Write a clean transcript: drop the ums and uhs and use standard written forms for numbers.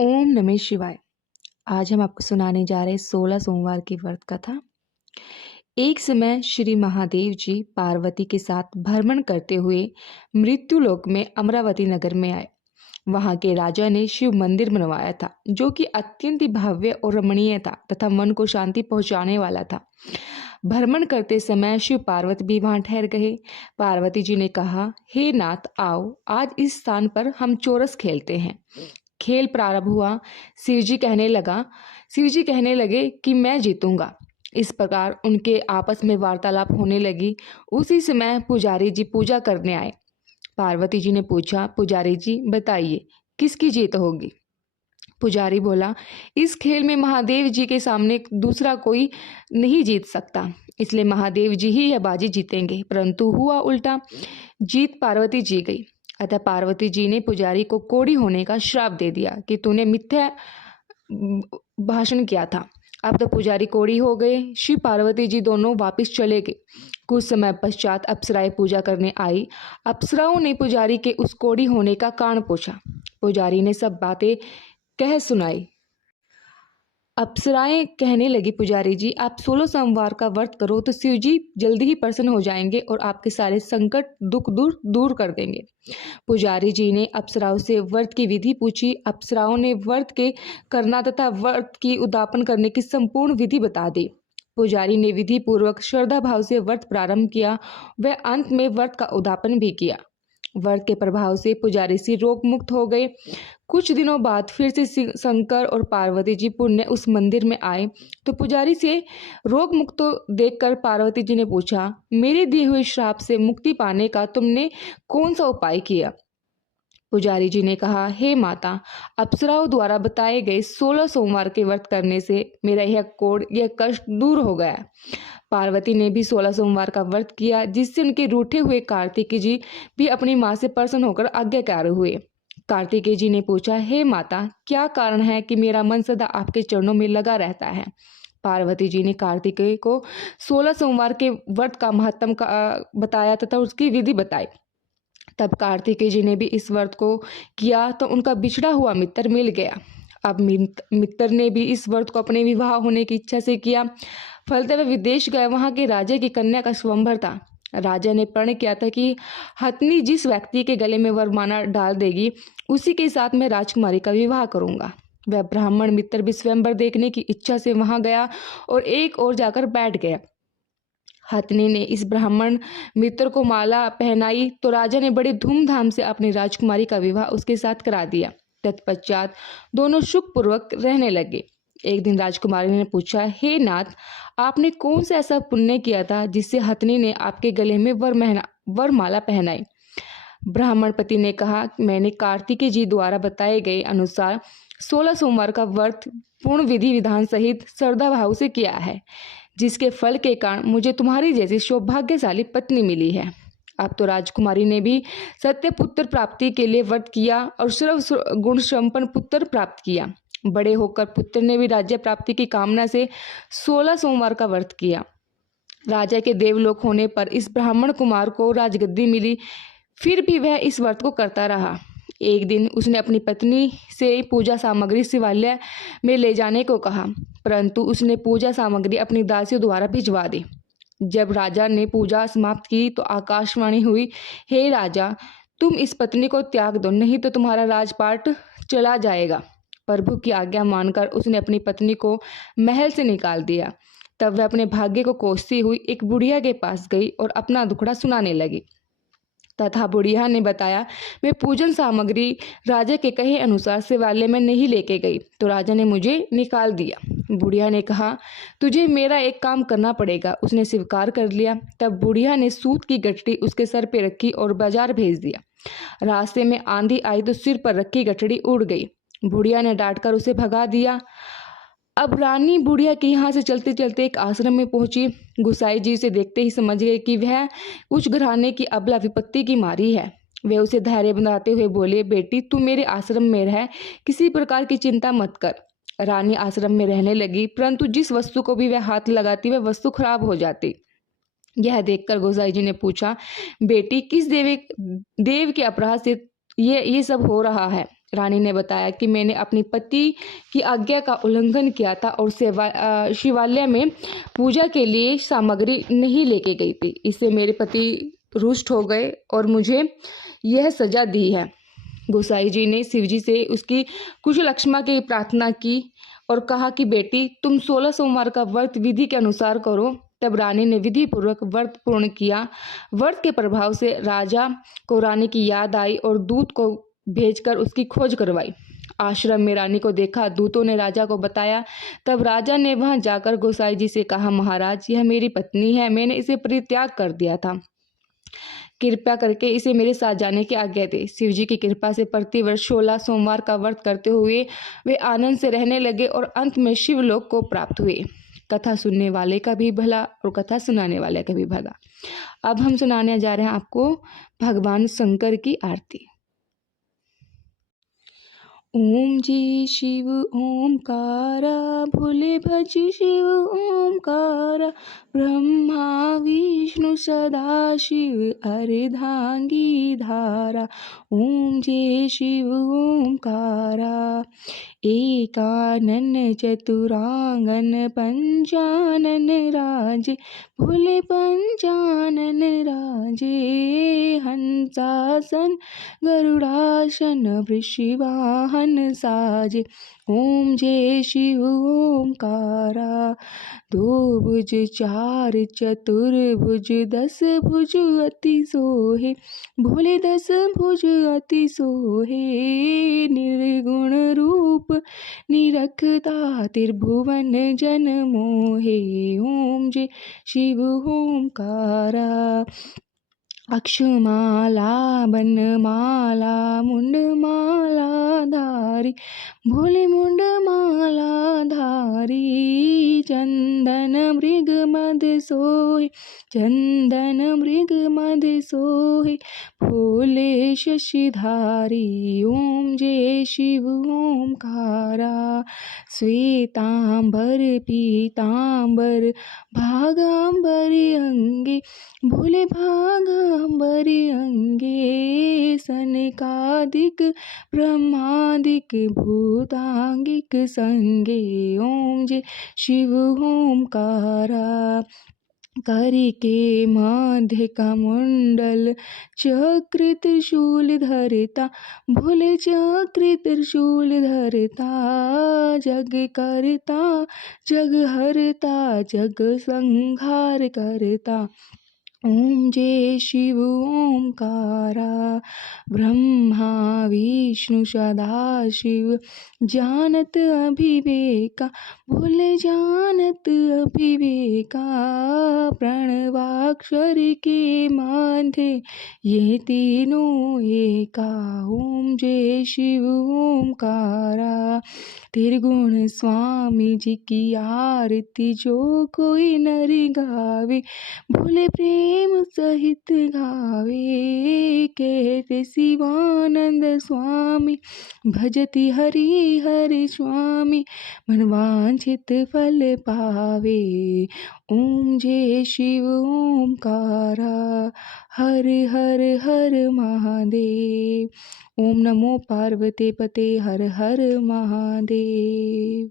ओम नमः शिवाय। आज हम आपको सुनाने जा रहे हैं 16 सोमवार की व्रत कथा। एक समय श्री महादेव जी पार्वती के साथ भ्रमण करते हुए मृत्युलोक में अमरावती नगर में आए। वहां के राजा ने शिव मंदिर बनवाया था, जो कि अत्यंत ही भव्य और रमणीय था तथा मन को शांति पहुंचाने वाला था। भ्रमण करते समय शिव पार्वती भी वहां ठहर गए। पार्वती जी ने कहा, हे नाथ, आओ आज इस स्थान पर हम चोरस खेलते हैं। खेल प्रारंभ हुआ। शिव जी कहने लगे कि मैं जीतूंगा। इस प्रकार उनके आपस में वार्तालाप होने लगी। उसी समय पुजारी जी पूजा करने आए। पार्वती जी ने पूछा, पुजारी जी बताइए किसकी जीत होगी। पुजारी बोला, इस खेल में महादेव जी के सामने दूसरा कोई नहीं जीत सकता, इसलिए महादेव जी ही यह बाजी जीतेंगे। परंतु हुआ उल्टा, जीत पार्वती जी गई। अतः पार्वती जी ने पुजारी को कोढ़ी होने का श्राप दे दिया कि तूने मिथ्या भाषण किया था। अब तो पुजारी कोढ़ी हो गए। शिव पार्वती जी दोनों वापस चले गए। कुछ समय पश्चात अप्सराएं पूजा करने आई। अप्सराओं ने पुजारी के उस कोढ़ी होने का कारण पूछा। पुजारी ने सब बातें कह सुनाई। अप्सराएं कहने लगी, पुजारी जी आप 16 सोमवार का व्रत करो तो शिव जी जल्दी ही प्रसन्न हो जाएंगे और आपके सारे संकट दुख दूर दूर कर देंगे। पुजारी जी ने अप्सराओं से व्रत की विधि पूछी। अप्सराओं ने व्रत के करना तथा व्रत की उद्यापन करने की संपूर्ण विधि बता दी। पुजारी ने विधि पूर्वक श्रद्धा भाव से व्रत प्रारंभ किया। वह अंत में व्रत का उद्यापन भी किया। व्रत के प्रभाव से पुजारी से रोग मुक्त हो गए। कुछ दिनों बाद फिर से शंकर और पार्वती जी पुण्य उस मंदिर में आए तो पुजारी से रोग मुक्त देखकर पार्वती जी ने पूछा, मेरे दिए हुए श्राप से मुक्ति पाने का तुमने कौन सा उपाय किया। पुजारी जी ने कहा, हे माता, अप्सराओं द्वारा बताए गए 16 सोमवार के व्रत करने से मेरा यह कष्ट दूर हो गया। पार्वती ने भी 16 सोमवार का व्रत किया, जिससे उनके रूठे हुए कार्तिकेय जी भी अपनी मां से प्रसन्न होकर आज्ञाकारी हुए। कार्तिकेय जी ने पूछा, हे माता, क्या कारण है कि मेरा मन सदा आपके चरणों में लगा रहता है। पार्वती जी ने कार्तिकेय को 16 सोमवार के व्रत का महत्व बताया तथा उसकी विधि बताई। तब कार्तिकेय जी ने भी इस व्रत को किया तो उनका बिछड़ा हुआ मित्र मिल गया। अब मित्र ने भी इस व्रत को अपने विवाह होने की इच्छा से किया। फलते वे विदेश गए। वहां के राजा की कन्या का स्वयंवर था। राजा ने प्रण किया था कि हथनी जिस व्यक्ति के गले में वरमाला डाल देगी, उसी के साथ मैं राजकुमारी का विवाह करूंगा। वह ब्राह्मण मित्र भी स्वयंवर देखने की इच्छा से वहां गया और एक ओर जाकर बैठ गया। हथनी ने इस ब्राह्मण मित्र को माला पहनाई तो राजा ने बड़े धूमधाम से अपनी राजकुमारी का विवाह उसके साथ करा दिया। तत्पश्चात दोनों सुखपूर्वक रहने लगे। एक दिन राजकुमारी ने पूछा, हे नाथ, आपने कौन सा ऐसा पुण्य किया था जिससे हथनी ने आपके गले में वरमाला पहनाई। ब्राह्मण पति ने कहा, मैंने कार्तिकेय जी द्वारा बताए गए अनुसार 16 सोमवार का व्रत पूर्ण विधि विधान सहित श्रद्धा भाव से किया है, जिसके फल के कारण मुझे तुम्हारी जैसी सौभाग्यशाली पत्नी मिली है। अब तो राजकुमारी ने भी सत्य पुत्र प्राप्ति के लिए व्रत किया और सर्व गुण संपन्न पुत्र प्राप्त किया। बड़े होकर पुत्र ने भी राज्य प्राप्ति की कामना से 16 सोमवार का व्रत किया। राजा के देवलोक होने पर इस ब्राह्मण कुमार को राजगद्दी मिली। फिर भी वह इस व्रत को करता रहा। एक दिन उसने अपनी पत्नी से पूजा सामग्री शिवालय में ले जाने को कहा, परंतु उसने पूजा सामग्री अपनी दासियों द्वारा भिजवा दी। जब राजा ने पूजा समाप्त की तो आकाशवाणी हुई, हे राजा, तुम इस पत्नी को त्याग दो, नहीं तो तुम्हारा राजपाट चला जाएगा। प्रभु की आज्ञा मानकर उसने अपनी पत्नी को महल से निकाल दिया। तब वह अपने भाग्य को कोसती हुई एक बुढ़िया के पास गई और अपना दुखड़ा सुनाने लगी। तथा बुढ़िया ने बताया, मैं पूजन सामग्री राजा के कहे अनुसार शिवालय में नहीं लेके गई तो राजा ने मुझे निकाल दिया। बुढ़िया ने कहा, तुझे मेरा एक काम करना पड़ेगा। उसने स्वीकार कर लिया। तब बुढ़िया ने सूत की गठड़ी उसके सर पे रखी और बाजार भेज दिया। रास्ते में आंधी आई तो सिर पर रखी गठड़ी उड़ गई। बुढ़िया ने डांटकर उसे भगा दिया। अब रानी बुढ़िया के यहाँ से चलते चलते एक आश्रम में पहुंची। गुसाई जी उसे देखते ही समझ गए कि वह उच्च घराने की अबला विपत्ति की मारी है। वे उसे धैर्य बनाते हुए बोले, बेटी तू मेरे आश्रम में रह, किसी प्रकार की चिंता मत कर। रानी आश्रम में रहने लगी, परंतु जिस वस्तु को भी वह हाथ लगाती वह वस्तु खराब हो जाती। यह देखकर गोसाई जी ने पूछा, बेटी किस देव के अपराध से ये सब हो रहा है। रानी ने बताया कि मैंने अपनी पति की आज्ञा का उल्लंघन किया था और शिवालय में पूजा के लिए सामग्री नहीं लेके गई थी। इससे मेरे पति रुष्ट हो गए और मुझे यह सजा दी है। गोसाई जी ने शिवजी से उसकी कुशल क्षमा की प्रार्थना की और कहा कि बेटी तुम 16 सोमवार का व्रत विधि के अनुसार करो। तब रानी ने विधि पूर्वक व्रत पूर्ण किया। व्रत के प्रभाव से राजा को रानी की याद आई और दूत को भेजकर उसकी खोज करवाई। आश्रम में रानी को देखा, दूतों ने राजा को बताया। तब राजा ने वहां जाकर गोसाई जी से कहा, महाराज यह मेरी पत्नी है, मैंने इसे परित्याग कर दिया था, कृपया करके इसे मेरे साथ जाने की आज्ञा दे। शिवजी की कृपा से प्रतिवर्ष 16 सोमवार का व्रत करते हुए वे आनंद से रहने लगे और अंत में शिवलोक को प्राप्त हुए। कथा सुनने वाले का भी भला और कथा सुनाने वाले का भी भला। अब हम सुनाने जा रहे हैं आपको भगवान शंकर की आरती। ओम जी शिव ओमकारा, भोले भज शिव ओमकारा, ब्रह्मा विष्णु सदा शिव अर्धांगी धारा। ओम जय शिव ओमकारा, एकानन चतुरांगन पंचानन राजे, भोले पंचानन राजे, हंसासन गरुड़ासन वृषिवाहन साजे। ओम जय शिव ओमकारा, दो भुज चार चतुर्भुज, 10 भुज अति सोहे, भोले 10 भुज अति सोहे, निर्गुण रूप निरखता त्रिभुवन जन मोहे। ओम जय शिव ओमकारा, अक्षमाला बनमाला मुंडमाला धारी, भोले मुंडमाला धारी, चंदन मृग मद सोहे, चंदन मृग मद सोहे, भोले शशिधारी। ओम जय शिव ओमकारा, श्वेतांबर पीतांबर भागांबर अंगे, भोले भागांबर अंगे, सनकादिक ब्रह्मादिक भूतांगिक संगे। ओम जय शिव ओमकारा, करके मध्य कमंडल, चक्र त्रिशूल धरता, भोले चक्र त्रिशूल धरता, जग करता जग हरता, जग संहार करता। ओम जय शिव ओमकारा, ब्रह्मा विष्णु सदा शिव जानत अभिवेका, भोले जानत अभिवेका, प्रणवाक्षर के माधे ये तीनों एका। ओम जय शिव ओमकारा, त्रिगुण स्वामी जी की आरती जो कोई नर गावे, भोले प्रेम सहित गावे, कहते शिवानंद स्वामी भजति हरि हरि स्वामी, मनवांछित फल पावे। ओम जय शिव ओमकारा, हर हर हर महादेव। ओम नमो पार्वती पते, हर हर महादेव।